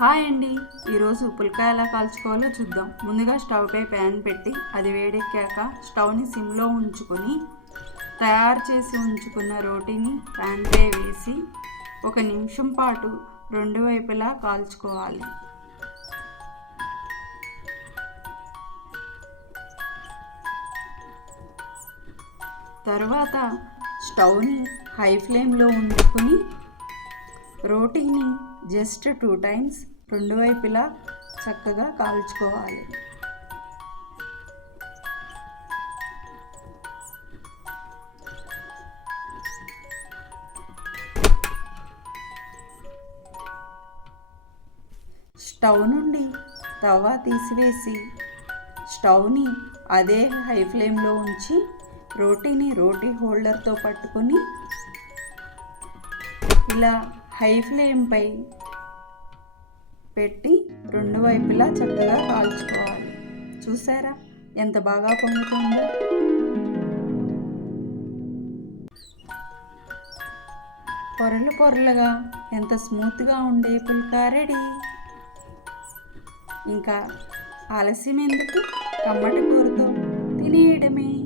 Hi అండి. ఈరోజు పుల్కాయ ఎలా కాల్చుకోవాలో చూద్దాం. ముందుగా స్టవ్పై ప్యాన్ పెట్టి అది వేడెక్కాక స్టవ్ని సిమ్లో ఉంచుకొని తయారు చేసి ఉంచుకున్న రోటీని ప్యాన్పై వేసి ఒక నిమిషం పాటు రెండు వైపులా కాల్చుకోవాలి. తర్వాత స్టవ్ని హై ఫ్లేమ్లో ఉంచుకొని రోటీని జస్ట్ టూ టైమ్స్ రెండు వైపులా చక్కగా కాల్చుకోవాలి. స్టవ్ నుండి తవా తీసివేసి స్టవ్ని అదే హై ఫ్లేమ్లో ఉంచి రోటీని రోటీ హోల్డర్తో పట్టుకొని ఇలా హై ఫ్లేమ్పై పెట్టి రెండు వైపులా చక్కగా కాల్చుకోవాలి. చూసారా? ఎంత బాగా పొంగుతుందో. పొరలు పొరలుగా ఎంత స్మూత్గా ఉండే పుల్కా రెడీ. ఇంకా ఆలస్యం ఎందుకు కమ్మటి కూరతో తినేయడమే.